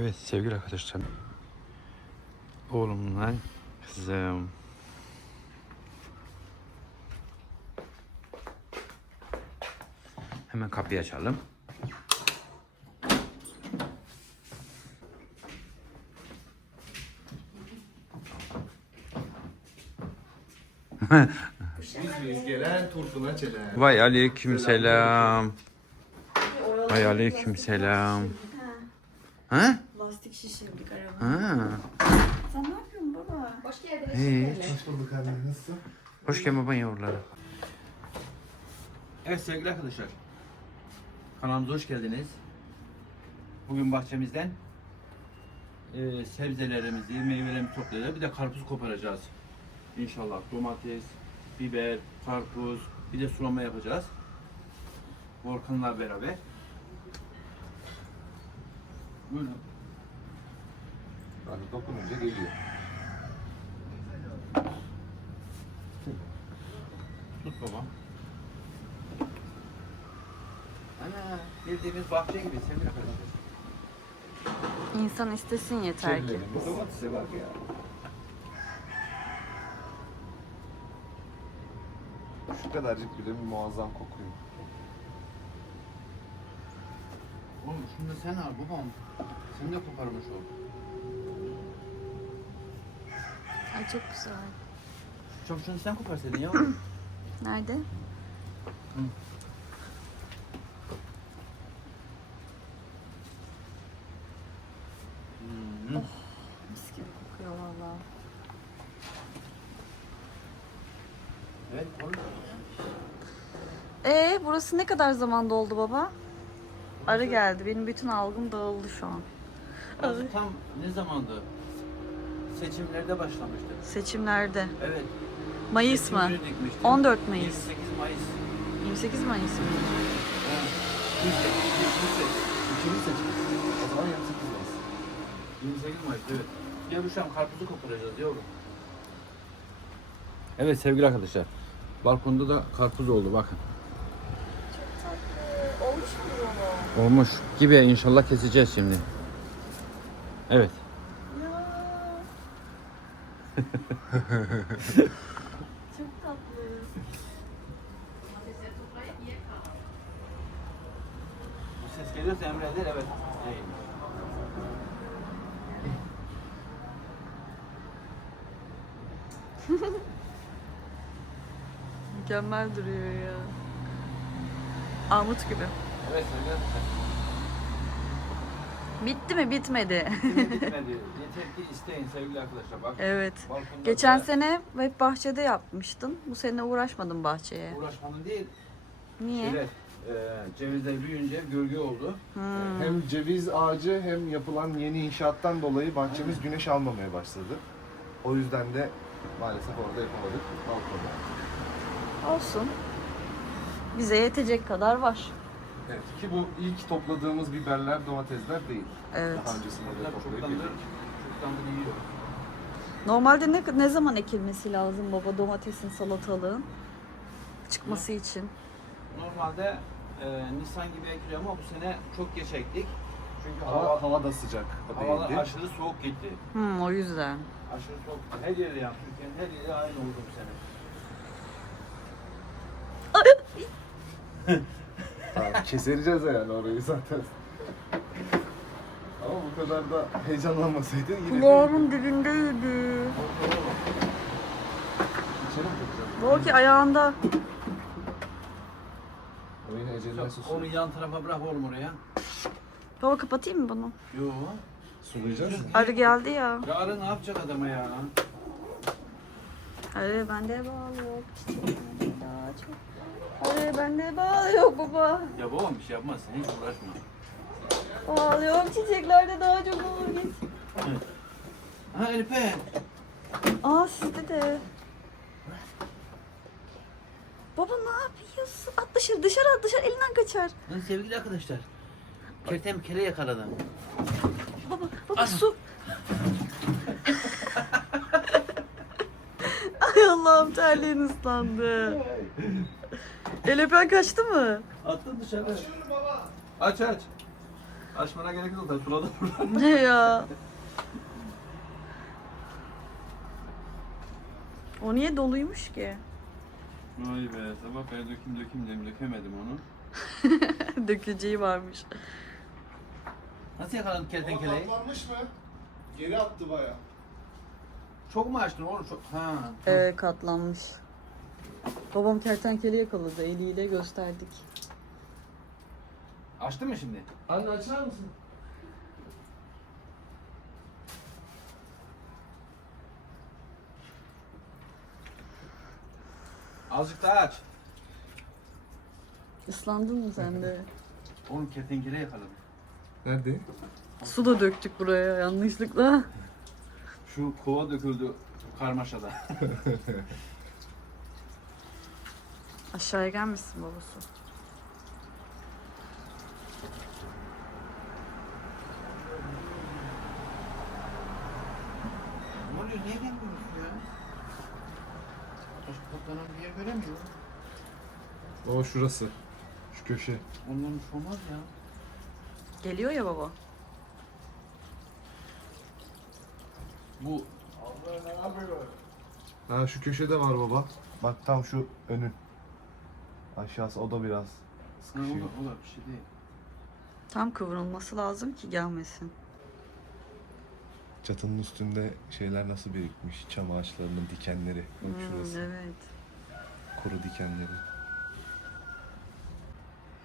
Evet sevgili arkadaşlar. Oğlumla kızım. Hemen kapıyı açalım. Biz gelen turşuna çelen. Vay aleyküm selam. Vay aleyküm selam. Ha? Lastik şişirdik araba. Ha. Sen ne yapıyorsun baba? Hoş geldiniz. Hiç. Hoş bulduk anne nasılsın? Hoş geldin baban yavruları. Evet sevgili arkadaşlar. Kanalımıza hoş geldiniz. Bugün bahçemizden e, sebzelerimizi, meyvelerimizi toplayacağız. Bir de karpuz koparacağız. İnşallah domates, biber, karpuz, bir de sulama yapacağız. Volkan'la beraber. Buyurun. Hani dokununca geliyor. Tut baba. Ana bildiğimiz bahçe gibi sevgili arkadaşlar. İnsan istesin yeter ki. Domatese bak ya. Şu kadarcık bile muazzam kokuyor. Oğlum şunu da sen al babam. Sen de koparmış ol. Ay çok güzel. Çok şunu sen koparsaydın yavrum. Nerede? Hmm. Mis gibi kokuyor valla. Evet oğlum. Ee burası ne kadar zamanda oldu baba? Arı geldi. Benim bütün algım dağıldı şu an. Burası tam ne zamandı? Seçimlerde başlamıştı. Seçimlerde. Evet. Mayıs mı? seçimleri dikmişti. 14 Mayıs. 28 Mayıs. 28 Mayıs mı? Ha. İlk seçim, ilk seçim. İkinci seçim. O zaman 28 Mayıs. 28 Mayıs evet. Gel bu şu an karpuzu koparacağız yavrum. Evet sevgili arkadaşlar. Balkonda da karpuz oldu bakın. Çok tatlı. Olmuş mu baba? Olmuş gibi inşallah keseceğiz şimdi. Evet. Çok tatlı. Ses geliyorsa Emre evet. Mükemmel duruyor ya. Armut gibi. Evet. Bitti mi? Bitmedi. Bitmedi. Yeter ki isteyin sevgili arkadaşlar. Bak. evet. Geçen da sene hep bahçede yapmıştın. Bu sene uğraşmadın bahçeye. uğraşmanın değil. Niye? Evet. E, cevizler büyüyünce gölge oldu. Hmm. Hem ceviz ağacı hem yapılan yeni inşaattan dolayı bahçemiz güneş almamaya başladı. O yüzden de maalesef orada yapamadık. Balkonda. Olsun. Bize yetecek kadar var. Evet ki bu ilk topladığımız biberler, domatesler değil. Evet. Daha öncesinde de toplayıp yedik. yiyor. Normalde ne, ne zaman ekilmesi lazım baba domatesin salatalığın çıkması için? Normalde e, Nisan gibi ekiliyor ama bu sene çok geç ektik. Çünkü Hava, hava, hava da sıcak da havalar değildi. aşırı soğuk gitti. Hmm, o yüzden. Aşırı soğuk. Her yerde yani Türkiye'nin her yeri aynı oldu bu sene. Tamam, kesereceğiz yani orayı zaten. Ama bu kadar da heyecanlanmasaydın yine de Kulağımın dibindeydi. içeri mi takacağız? Bu ki ayağında. O yine ecelinden susuyor. Onu yan tarafa bırak oğlum oraya. Baba kapatayım mı bunu? Yo. Sulayacağız mı? Arı geldi ya. Ya arı ne yapacak adama ya? Arı bende bağlı daha çok. Arı bende bağlı yok baba. Ya babam bir şey yapmaz. Sen hiç uğraşma. Bağlı yok çiçeklerde daha çok olur git. Ha Elif'e. Aa sizde de. Baba ne yapıyorsun? At dışarı dışarı at dışarı elinden kaçar. Lan sevgili arkadaşlar. Kertenkele yakaladım. Baba baba su. Ay Allah'ım terliğin ıslandı. Elepen kaçtı mı? Attın dışarı. Aç aç. Açmana gerek yok suladım burada. Ne ya? O niye doluymuş ki? Vay be sabah ben döküm döküm dedim dökemedim onu. Dökeceği varmış. Nasıl yakaladın kertenkeleyi? Katlanmış mı? Geri attı baya. Çok mu açtın oğlum çok? Ha. Evet katlanmış. Babam kertenkele yakaladı eliyle gösterdik. Açtın mı şimdi? Anne açar mısın? Azıcık daha aç. Islandın mı sen de? Oğlum kertenkele yakaladım. Nerede? Su da döktük buraya yanlışlıkla. Şu kova döküldü karmaşada. Aşağıya gelmişsin babası. ne oluyor? Niye gelmiyorsun ya? Başka toplanan bir yer göremiyorum. O şurası. Şu köşe. Ondan iş olmaz ya. Geliyor ya baba. Bu Ha şu köşede var baba. Bak tam şu önün. Aşağısı o da biraz Ha, o, da, sıkışıyor. o da bir şey değil. Tam kıvrılması lazım ki gelmesin. Çatının üstünde şeyler nasıl birikmiş? Çam ağaçlarının dikenleri. Bak Hmm, şurası. evet. Kuru dikenleri.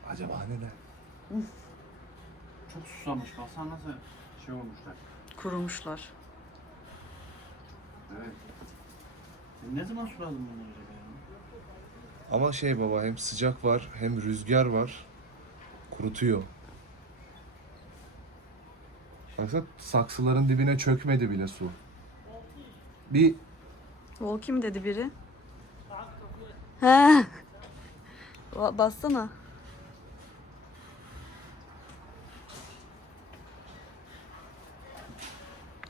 Acaba neler? Çok susamış. Baksana nasıl şey olmuşlar. Kurumuşlar. Evet. Ben ne zaman suladım bunları acaba ya? Ama şey baba hem sıcak var hem rüzgar var. Kurutuyor. Baksana saksıların dibine çökmedi bile su. Bir Vol kim dedi biri? He. Ba- Bassana.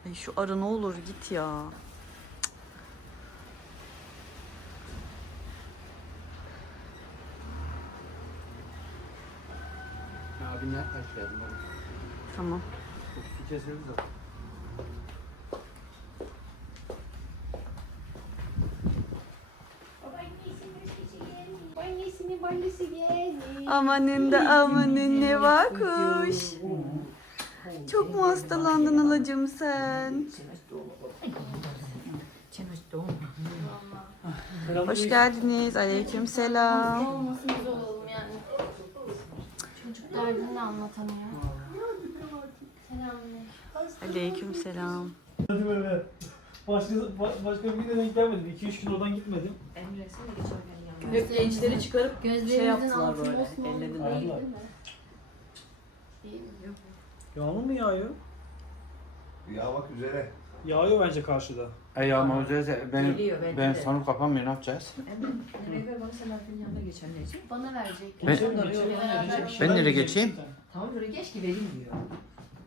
Ay şu arı ne olur git ya. Geldi bak. Tamam. Su kesildi geldi. Amanın da amanın ne var kuş. Çok mu hastalandın halacığım sen? Hoş geldiniz. Aleyküm selam. Derdini de anlatamıyor. Aleyküm selam. Hadi böyle. Başka, ba- başka bir yere denk gelmedim. 2-3 gün oradan gitmedim. Hep gençleri çıkarıp şey Gözlerimizin yaptılar böyle. Ellediler. değil mi? Değil mi? Yağmur mu yağıyor? yağmak üzere. Yağıyor bence karşıda. Ey ama özellikle ben, Geliyor bence ben de. kapanmıyor ne yapacağız? Nereye ver bana Selahattin'in yanına geç anneciğim. Bana verecek. Ben- Geçelim, Onları geçelim. yoldan verecek. Ben nereye geçeyim? Tamam böyle geç ki vereyim diyor.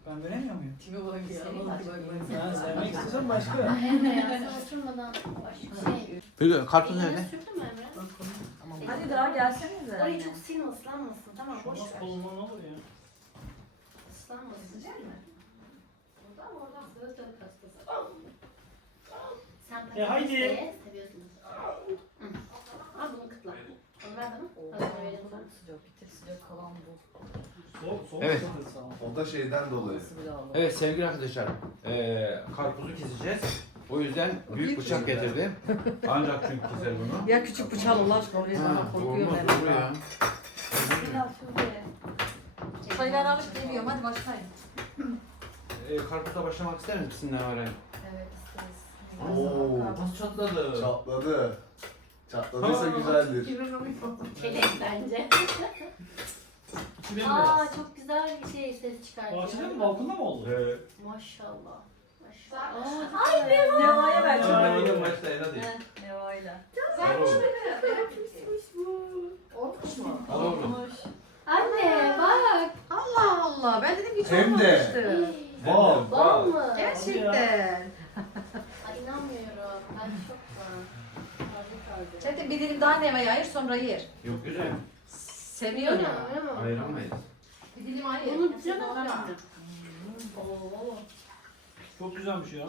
Ben veremiyor muyum? Kime bak ya. Seni bak, başka bak, bir bak. Ben sevmek istiyorsan başka. Emre ya sen oturmadan şey. Peki karpuz Eline nerede? sürdün mü Emre? Hadi daha gelsenize. Orayı çok silme ıslanmasın. Tamam boş Nasıl ver. koluma ne olur ya? Islanmasın. Burada ama oradan sıvı tadı hastası. Sen E, haydi. patatesi seviyorsunuz. Hı. Al bunu kıtla. Onu ver bana. Hadi verelim sana. Sıcak bitir sıcak kalan bu. Soğuk soğuk Evet. O da şeyden dolayı. Nasıl. Evet sevgili arkadaşlar. eee karpuzu keseceğiz. O yüzden büyük bıçak getirdim. Ancak çünkü keser bunu. Ya küçük bıçak Allah aşkına oraya Ha, sana korkuyorum olmaz, ben. olur ya. Çaylar alıp geliyorum hadi başlayın. Eee karpuzla başlamak ister misin ne var? Evet isteriz. Oo. Nasıl çatladı? Çatladı. Çatladıysa güzeldir. Kelek bence. İçine mi Aa biraz? çok güzel bir şey ses çıkartıyor. Bahçede mi balkonda mı oldu? Eee Maşallah. Maşallah. Ay Neva'ya ver Aa, çocuğum. iyi. Hadi başla el hadi. Neva'yla. Al oğlum. Olmuş mu? Al oğlum. Anne bak. Allah Allah ben dedim ki çok Hem de. olmamıştı. Bal, Bal mı? Gerçekten. Ay inanmıyorum. Ben çok. Zaten bir dilim daha neve ayır sonra yer. Yok güzel. Seviyorum? Ayıramayız. Bir dilim Hepsi canı doğramam. var. Oo. Çok güzelmiş ya.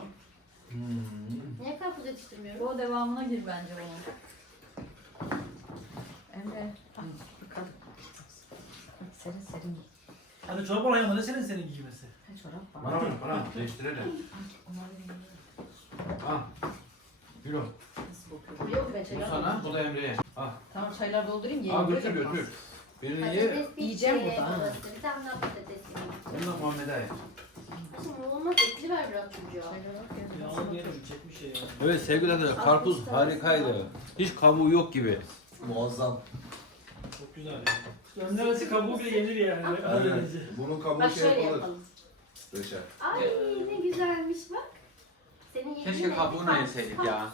Niye karpuz yetiştirmiyorum? O devamına gir bence onun. Emre. ah, Bakalım. Serin serin. Hadi çorap al yanına ne senin senin giymesi. Çorap var. Bana bak bana değiştirelim. Onları bilmiyorum. Al. Yürü. Nasıl bakıyorum? Yok be Bu çaylar. sana, bu da Emre'ye. Al. Tamam çaylar doldurayım Al yiyelim. götür götür. Birini ye. Patates Yiyeceğim bitti, burada, ha. Bir tane daha patates yiyeyim. Bununla Muhammed'e ye. Şimdi olmaz etli ver biraz çocuğa. Ya onu yedim çekmiş ya. Evet sevgili arkadaşlar karpuz harikaydı. Hiç kabuğu yok gibi. Muazzam. Çok güzel ya. Önlemesi kabuğu bile yenir yani. Öylece. Bunun kabuğu Bak şey şöyle yapılır. yapalım. Reşat. Ay ne güzelmiş bak. Senin yediğin Keşke etli kabuğunu yeseydik ya.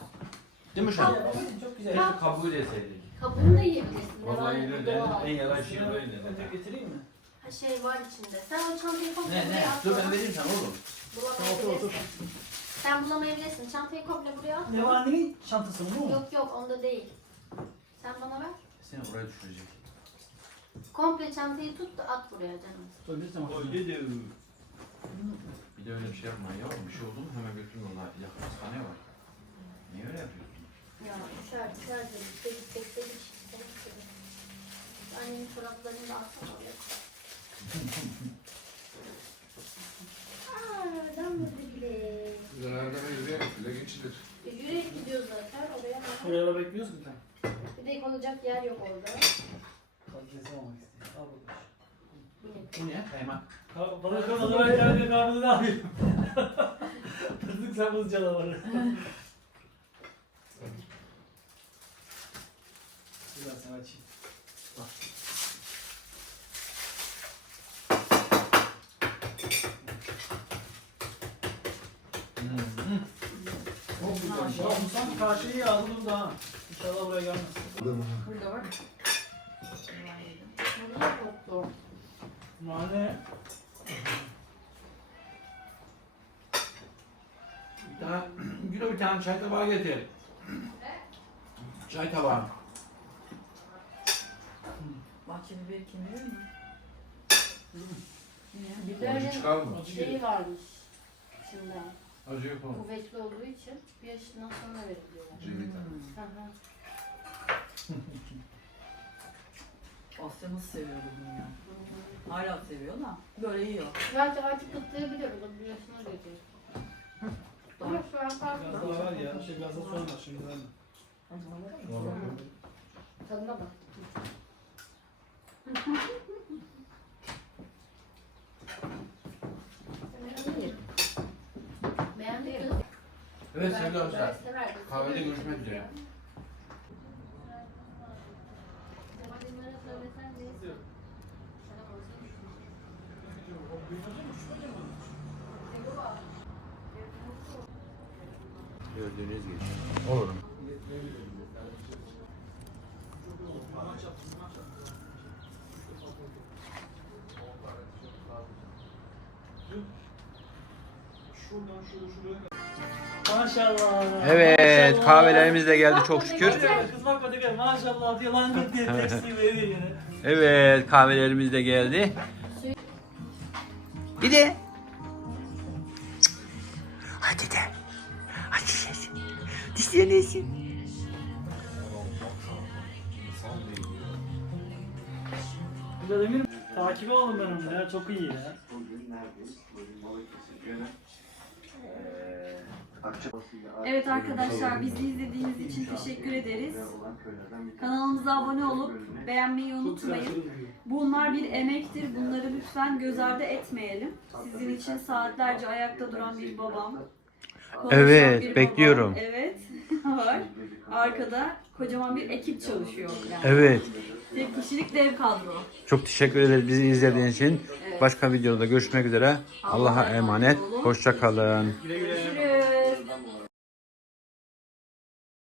Değil mi şu an? Çok güzel. Keşke kabuğu da yeseydik. Kabuğunu da yiyebilirsin. Vallahi Ne var? yenir de Doğal. en yalan şey Şunu böyle. öte getireyim mi? Ha şey var içinde. Sen o çantayı komple Ne ne? buraya at. Dur ben vereyim sana oğlum. Otur, otur. Bulamayabilirsin. Sen bulamayabilirsin. Çantayı komple buraya at. Ne var annenin çantası mı bu mu? Yok yok onda değil. Sen bana ver. Seni buraya düşürecek. Komple çantayı tut da at buraya canım. Söylesem Öyle de. Bir de öyle bir şey yapma ya. Bir şey oldu mu hemen götürün ona. Yakın hastane var. Niye öyle yapıyorsun? Ya düşer düşer de dedik dedik dedik. Annemin çoraplarını da alsana oraya. Aaa damladı bile. Nereden yürüyerek bile geçilir. E, Yürüyerek gidiyoruz zaten oraya. Oraya da bekliyoruz bir tane. Bir de konacak yer yok orada. Patatesi almak istiyor. Al bakalım. Bu ne? Kaymak. Ka- Bana kanalı ben kendi karnını ne yapayım? Fıstık sapız canavarı. Güzel sen açayım. Çok güzel. Musam karşıyı aldım daha. İnşallah buraya gelmez. Burada var da koktu. Nane. Bir tane, Gülo bir tane çay tabağı getir. Çay tabağı. Bahçe biberi kim bilir mi? Niye? Acı çıkar mı? Biberin şeyi varmış. İçinde. Acı yok. Kuvvetli olduğu için bir yaşından sonra veriliyorlar. Hı hı. Asya nasıl seviyordu bunu ya? Hala seviyor da. Böyle yiyor. Belki artık da bir yaşına gelecek. Ama şu an Biraz farklı. daha var ya. Şey biraz daha sonra var şimdi ben. Tadına bak. Beğendik mi? Evet sevgili arkadaşlar. Sever. Kahvede görüşmek üzere. Gördüğünüz gibi. Olur. Maşallah. Evet maşallah. kahvelerimiz de geldi çok şükür. Maşallah diye lan git diye veriyor yine. Evet kahvelerimiz de geldi. Bir de. Hadi de. Hadi yesin. Güzel. Takibi oldum ben onu ya. Çok iyi ya. Evet arkadaşlar bizi izlediğiniz için teşekkür ederiz. Kanalımıza abone olup beğenmeyi unutmayın. Bunlar bir emektir. Bunları lütfen göz ardı etmeyelim. Sizin için saatlerce ayakta duran bir babam. konuşan Evet, bir babam. bekliyorum. Evet var. Arkada kocaman bir ekip çalışıyor. Yani. Evet. Tek kişilik dev kadro. Çok teşekkür ederiz bizi izlediğiniz için. Evet. Başka videoda görüşmek üzere. Allah'a emanet. Hoşça kalın. Güle güle.